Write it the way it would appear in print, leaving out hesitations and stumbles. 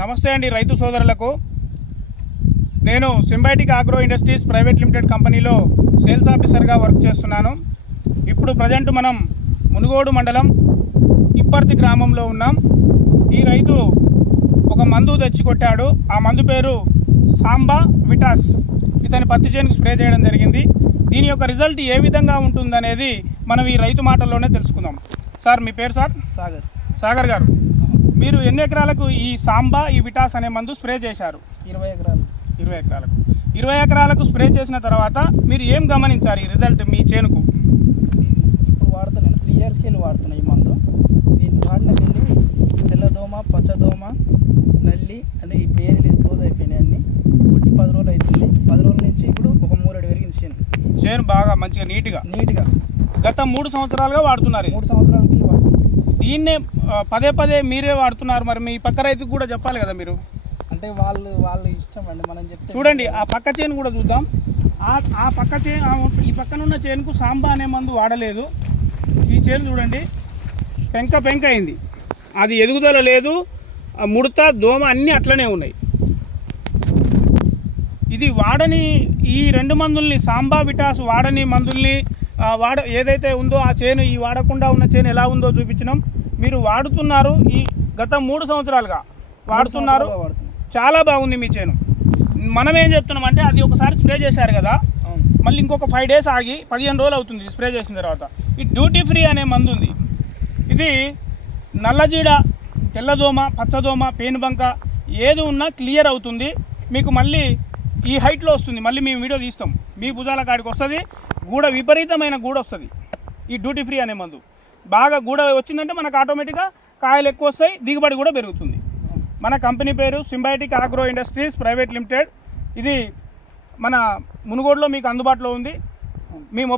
నమస్తే అండి రైతు సోదరులకు. నేను symbiotic agro industries private limited కంపెనీలో సేల్స్ ఆఫీసర్గా వర్క్ చేస్తున్నాను. ఇప్పుడు ప్రజెంట్ మనం మునుగోడు మండలం ఇప్పర్తి గ్రామంలో ఉన్నాం. ఈ రైతు ఒక మందు తెచ్చి కొట్టాడు. ఆ మందు పేరు సాంబా విటాస్. ఇతని పత్తి చేనుకు స్ప్రే చేయడం జరిగింది. దీని యొక్క రిజల్ట్ ఏ విధంగా ఉంటుందనేది మనం ఈ రైతు మాటల్లోనే తెలుసుకుందాం. సార్, మీ పేరు? సార్, సాగర్ గారు, మీరు ఎన్ని ఎకరాలకు ఈ సాంబా ఈ విటాస్ అనే మందు స్ప్రే చేశారు? 20 ఎకరాలు. 20 ఎకరాలకు. 20 ఎకరాలకు స్ప్రే చేసిన తర్వాత మీరు ఏం గమనించారు ఈ రిజల్ట్ మీ చేనుకు? ఇప్పుడు వాడుతున్నాను, 3 ఇయర్స్కి వెళ్ళి వాడుతున్నాను ఈ మందు. ఇది వాడినకెళ్ళి తెల్లదోమ, పచ్చదోమ, నల్లి అంటే ఇప్పుడు ఏది లేదు, క్లోజ్ అయిపోయినాయి అన్నీ. కొట్టి 10 రోజులు అవుతుంది. 10 రోజుల నుంచి ఇప్పుడు ఒక 3 అడి పెరిగింది చేను బాగా మంచిగా నీట్గా. గత 3 సంవత్సరాలుగా వాడుతున్నారు. 3 సంవత్సరాలకి వెళ్ళి వాడుతున్నాను. దీన్నే పదే మీరే వాడుతున్నారు. మరి మీ పక్క రైతుకు కూడా చెప్పాలి కదా మీరు. అంటే వాళ్ళ ఇష్టం అండి, మనం చెప్తే. చూడండి, ఆ పక్క చేను కూడా చూద్దాం. ఆ పక్క చేను, ఈ పక్కన ఉన్న చేనుకు సాంబా అనే మందు వాడలేదు. ఈ చేను చూడండి, పెంక అయింది. అది ఎదుగుదల లేదు, ముడత, దోమ అన్నీ అట్లనే ఉన్నాయి. ఇది వాడని ఈ 2 మందుల్ని, సాంబా విటాస్ వాడని మందుల్ని ఏదైతే ఉందో ఆ చేను, ఈ వాడకుండా ఉన్న చేను ఎలా ఉందో చూపించినాం. మీరు వాడుతున్నారు, ఈ గత 3 సంవత్సరాలుగా వాడుతున్నారు. చాలా బాగుంది మీ చేను. మనం ఏం చెప్తున్నాం అంటే, అది ఒకసారి స్ప్రే చేశారు కదా, మళ్ళీ ఇంకొక 5 డేస్ ఆగి 15 రోజులు అవుతుంది స్ప్రే చేసిన తర్వాత. ఈ డ్యూటీ ఫ్రీ అనే మందు ఉంది. ఇది నల్లజీడ, తెల్లదోమ, పచ్చదోమ, పేనుబంక ఏది ఉన్నా క్లియర్ అవుతుంది. మీకు మళ్ళీ ఈ హైట్లో వస్తుంది. మళ్ళీ మేము వీడియో తీస్తాం, మీ భుజాల కాడికి వస్తుంది. గూడ విపరీతమైన గూడ వస్తుంది ఈ డ్యూటీ ఫ్రీ అనే మందు. బాగా గూడ వచ్చిందంటే మనకు ఆటోమేటిక్గా కాయలు ఎక్కువ వస్తాయి, దిగుబడి కూడా పెరుగుతుంది. మన కంపెనీ పేరు symbiotic agro industries private limited. ఇది మన మునుగోడులో మీకు అందుబాటులో ఉంది. మీ